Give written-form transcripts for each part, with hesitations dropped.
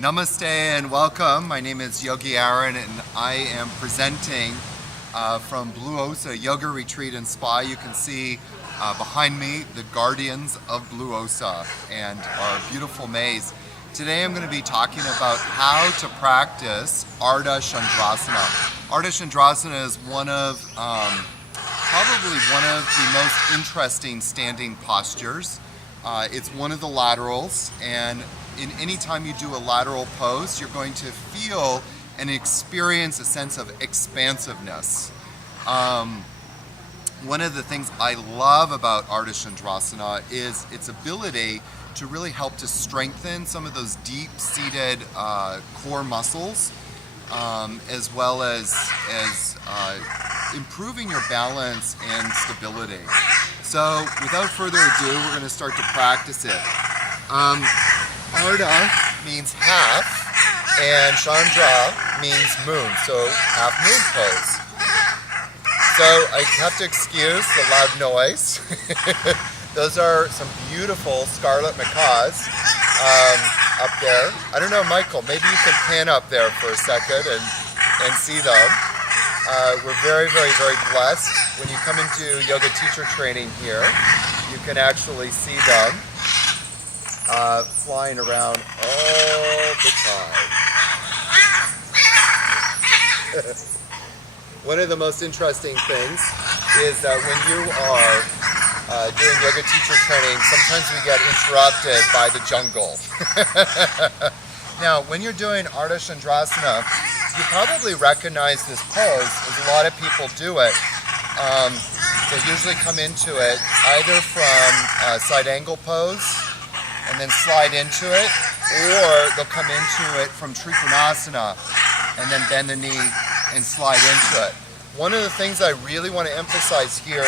Namaste and welcome. My name is Yogi Aaron and I am presenting from Blue Osa Yoga Retreat and Spa. You can see behind me the guardians of Blue Osa and our beautiful maze. Today I'm going to be talking about how to practice Ardha Chandrasana. Ardha Chandrasana is probably one of the most interesting standing postures. It's one of the laterals, and in any time you do a lateral pose, you're going to feel and experience a sense of expansiveness. One of the things I love about Ardha Chandrasana is its ability to really help to strengthen some of those deep-seated core muscles, as well as improving your balance and stability. So without further ado, we're going to start to practice it. Ardha means half, and Chandra means moon, so half moon pose. So I have to excuse the loud noise. Those are some beautiful scarlet macaws up there. I don't know, Michael, maybe you can pan up there for a second and see them. We're very, very, very blessed. When you come into yoga teacher training here, you can actually see them flying around all the time. One of the most interesting things is that when you are doing yoga teacher training, sometimes we get interrupted by the jungle. Now, when you're doing Ardha Chandrasana, you probably recognize this pose as a lot of people do it. They usually come into it either from a side angle pose and then slide into it, or they'll come into it from Trikonasana and then bend the knee and slide into it. One of the things I really want to emphasize here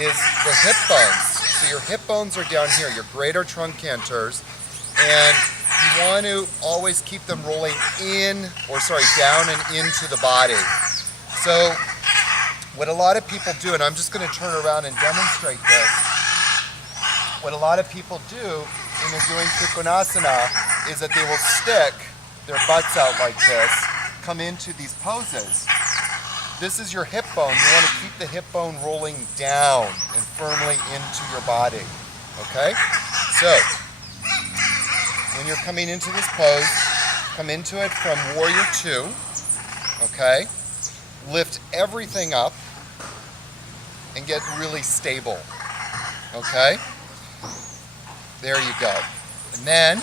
is the hip bones. So your hip bones are down here, your greater truncantors, and you want to always keep them rolling down and into the body. So what a lot of people do, and I'm just going to turn around and demonstrate this, what a lot of people do when they're doing Trikonasana is that they will stick their butts out like this, come into these poses. This is your hip bone. You want to keep the hip bone rolling down and firmly into your body. Okay? So, when you're coming into this pose, come into it from Warrior 2. Okay? Lift everything up and get really stable. Okay? There you go. And then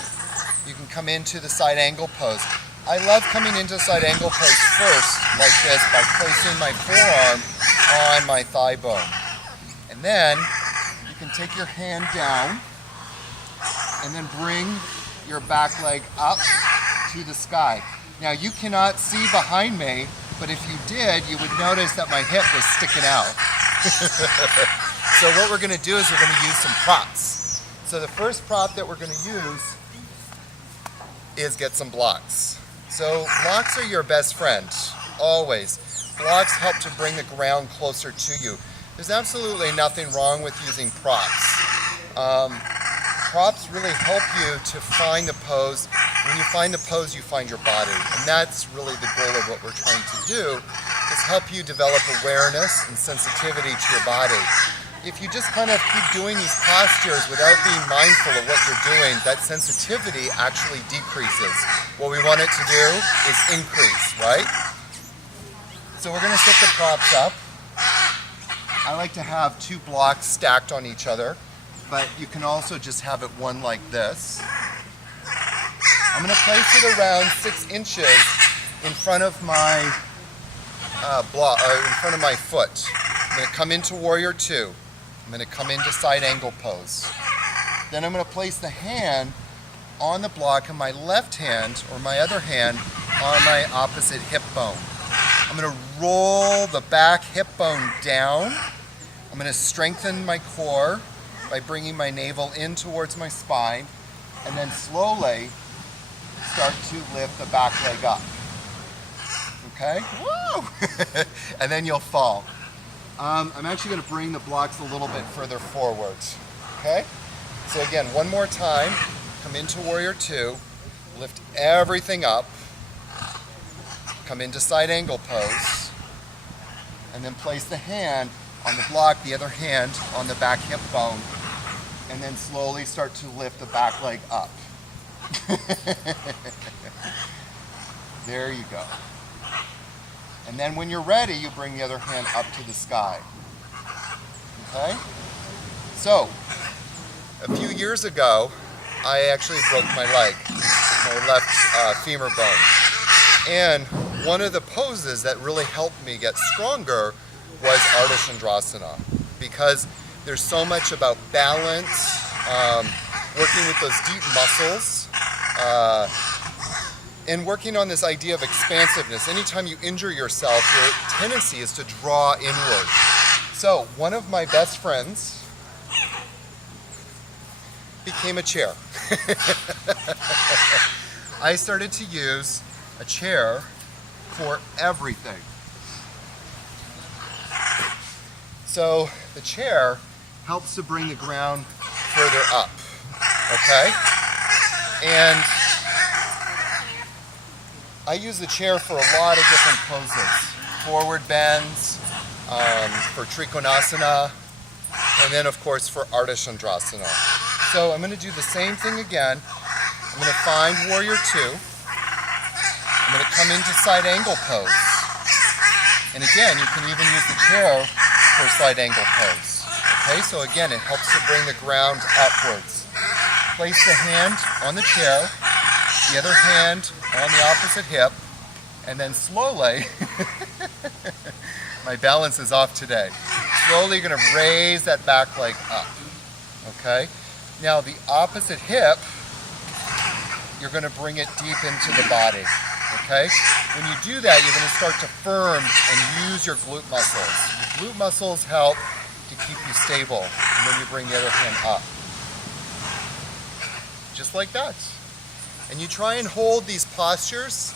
you can come into the side angle pose. I love coming into side angle pose first, like this, by placing my forearm on my thigh bone. And then you can take your hand down and then bring your back leg up to the sky. Now you cannot see behind me, but if you did, you would notice that my hip was sticking out. So what we're going to do is we're going to use some props. So the first prop that we're going to use is get some blocks. So blocks are your best friend, always. Blocks help to bring the ground closer to you. There's absolutely nothing wrong with using props. Props really help you to find the pose. When you find the pose, you find your body. And that's really the goal of what we're trying to do, is help you develop awareness and sensitivity to your body. If you just kind of keep doing these postures without being mindful of what you're doing, that sensitivity actually decreases. What we want it to do is increase, right? So we're going to set the props up. I like to have two blocks stacked on each other, but you can also just have it one like this. I'm going to place it around 6 inches in front of my in front of my foot. I'm going to come into Warrior 2. I'm going to come into side angle pose. Then I'm going to place the hand on the block and my left hand, or my other hand, on my opposite hip bone. I'm going to roll the back hip bone down. I'm going to strengthen my core by bringing my navel in towards my spine, and then slowly start to lift the back leg up. Okay? Woo! And then you'll fall. I'm actually going to bring the blocks a little bit further forward. Okay? So again, one more time. Come into Warrior 2. Lift everything up. Come into side angle pose. And then place the hand on the block, the other hand on the back hip bone. And then slowly start to lift the back leg up. There you go. And then when you're ready, you bring the other hand up to the sky. Okay? So, a few years ago, I actually broke my leg, my left femur bone. And one of the poses that really helped me get stronger was Ardha Chandrasana, because there's so much about balance, working with those deep muscles, and working on this idea of expansiveness. Anytime you injure yourself, your tendency is to draw inward. So one of my best friends became a chair. I started to use a chair for everything. So the chair helps to bring the ground further up, okay? And I use the chair for a lot of different poses. Forward bends, for Trikonasana, and then of course for Ardha Chandrasana. So I'm going to do the same thing again. I'm going to find Warrior 2. I'm going to come into side angle pose. And again, you can even use the chair for side angle pose. Okay, so again, it helps to bring the ground upwards. Place the hand on the chair, the other hand on the opposite hip, and then slowly, my balance is off today. Slowly you're going to raise that back leg up. Okay? Now the opposite hip, you're going to bring it deep into the body. Okay? When you do that, you're going to start to firm and use your glute muscles. Your glute muscles help to keep you stable, and then you bring the other hand up. Just like that. And you try and hold these postures,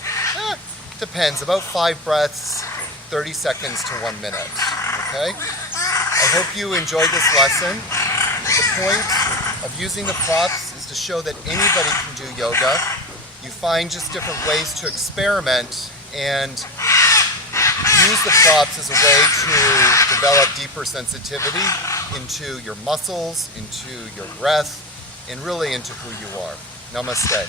depends, about 5 breaths, 30 seconds to 1 minute. Okay? I hope you enjoyed this lesson. The point of using the props is to show that anybody can do yoga. You find just different ways to experiment and use the props as a way to develop deeper sensitivity into your muscles, into your breath, and really into who you are. Namaste.